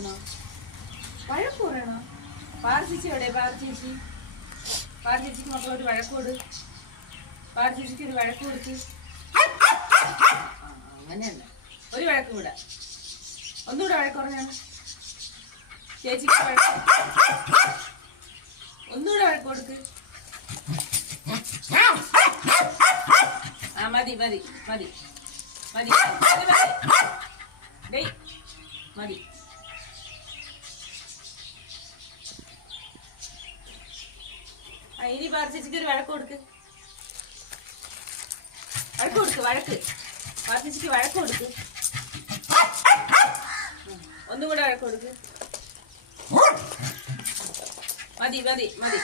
പറയണോ? വഴക്ക് പറയണോ? പാർച്ചേച്ചി എവിടെ? പാർച്ചേച്ചിക്ക് മക്കളൊരു വഴക്കോട്. പാർച്ചേച്ചിക്ക് ഒരു വഴക്ക് കൊടുത്ത്. അങ്ങനെയല്ല, ഒരു വഴക്കും കൂടെ. ഒന്നുകൂടെ വഴക്ക് പറഞ്ഞാണ്. ചേച്ചിക്ക് ഒന്നുകൂടെ വഴക്ക് കൊടുക്ക്. ആ മതി മതി മതി മതി മതി മതി. ഇനി പാർച്ചേച്ചിക്ക് ഒരു വഴക്ക് കൊടുക്ക്. വഴക്ക് പാർച്ചേച്ചിക്ക് വഴക്ക് കൊടുക്ക്. ഒന്നും കൂടെ വഴക്ക് കൊടുക്ക്. മതി മതി മതി.